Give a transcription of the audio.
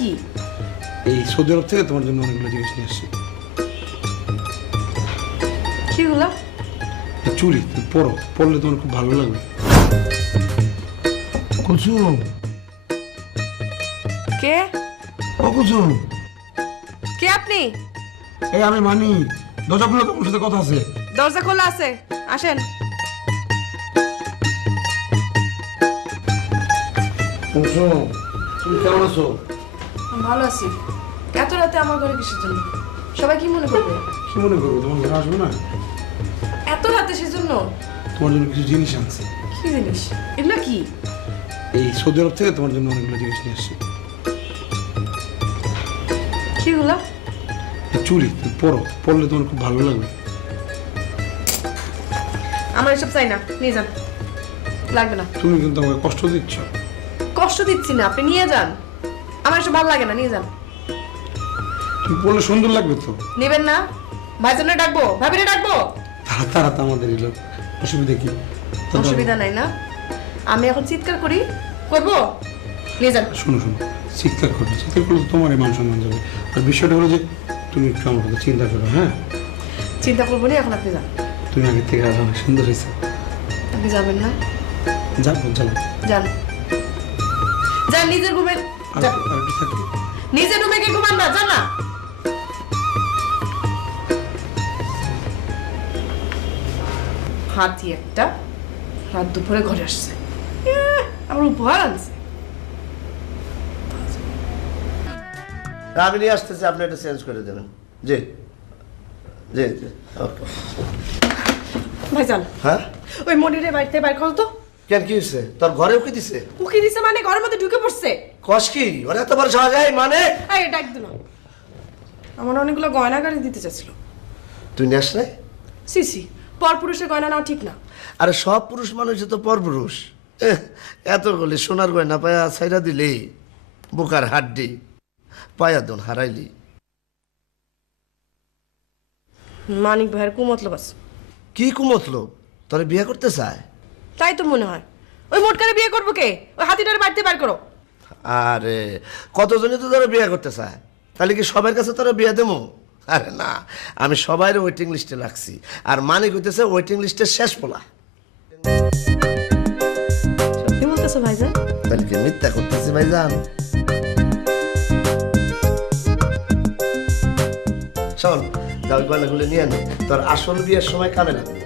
কি? এই সৌদি আরব থেকে তোমার জন্য অনেকগুলো জিনিস নিয়ে আসছি। কিগুলা? চুড়ি, তুমি পরো, পরলে তোমার খুব ভালো লাগবে। কুলসুম, কে? ও কুলসুম, কে আপনি? এই আমি মানি। দরজা খুলে তোমার সাথে কথা আছে। দরজা খোলা আছে, আসেন। কুলসুম, তুমি কেমন আছো? ভালো আছি। এত রাতে আমার ঘরে কিসের জন্য? সবাই কি মনে করবে? কি মনে করবো, তোমার ঘরে আসবো না? এত রাতে সেজন্য? তোমার জন্য কিছু জিনিস আনছি। কি জিনিস এগুলো? কি? এই সৌদি আরব থেকে তোমার জন্য অনেকগুলো জিনিস নিয়ে আসছি। কিগুলা? চুড়ি, তুমি পরো, পরলে তোমার খুব ভালো লাগবে। আমার এসব চাই না, নিয়ে যান। লাগবে না। তুমি কিন্তু আমাকে কষ্ট দিচ্ছ। কষ্ট দিচ্ছি না, আপনি নিয়ে যান। আমার এসব ভালো লাগে না, নিয়ে যান। তুমি পরলে সুন্দর লাগবে তো। নেবেন না? ভাইজানে ডাকবো, ভাবিরে ডাকবো? তারা তারা তো আমাদের এলো, অসুবিধা কি? অসুবিধা নাই না? আমি এখন চিৎকার করি, করবো? নিয়ে যান। শোনো শোনো, চিৎকার করবে, চিৎকার করলে তো তোমার মান সম্মান যাবে। আর বিষয়টা হলো যে তুমি একটু আমার কথা চিন্তা করো। হ্যাঁ, চিন্তা করবো না, এখন আপনি যান। তুমি আগের থেকে আজ অনেক সুন্দর হয়েছে। আপনি যাবেন না? যাবো, চলো। যান যান, নিজের রুমে আর একটু থাকবে। নিজের রুমে কি ঘুমান না? যান না। হাতি একটা, রাত দুপুরে ঘরে আসছে, আমার উপহার আনছে। আমি নিয়ে আসতেছি, আপনি এটা চেঞ্জ করে দেবেন। জি জি জি, ওকে। ভাইজান, হ্যাঁ, ওই মনিরে বাড়িতে বাইর করো তো। কেন, কি হয়েছে? তোর ঘরে উকি দিছে? উকি দিছে মানে ঘরের মধ্যে ঢুকে পড়ছে। কস কি? ওরা এত বড় সাহস হয় মানে? এই ডাক দিল, আমার অনেকগুলো গয়না গাড়ি দিতে চাচ্ছিল। তুই নেস নাই? সিসি, পর পুরুষের গয়না নেওয়া ঠিক না। আরে সব পুরুষ মানুষই তো পরপুরুষ। এতগুলি সোনার গয়না পায়া ছাইরা দিলি, বুকার হাড্ডি পায়া দন হারাইলি। মানিক ভাইয়ের কুমতলব আছে। কি কুমতলব? তোরে বিয়ে করতে চায়? তাই তো মনে হয়। ওই মোটকারে বিয়ে করবো কে? ওই হাতিটারে বাড়িতে বার করো। আরে কতজনই তো তোরা বিয়ে করতে চায়, তাহলে কি সবার কাছে তোরা বিয়ে দেবো? আরে না, আমি সবাই ওয়েটিং লিস্টে রাখছি। আর মানিক হইতেছে ওয়েটিং লিস্টের শেষ পোলা। সত্যি বলতেছো ভাইজান? তাহলে কি মিথ্যা করতেছি ভাইজান? শোন, যাও গয়নাগুলো নিয়ে আনি, তোর আসল বিয়ের সময় কামে লাগবে।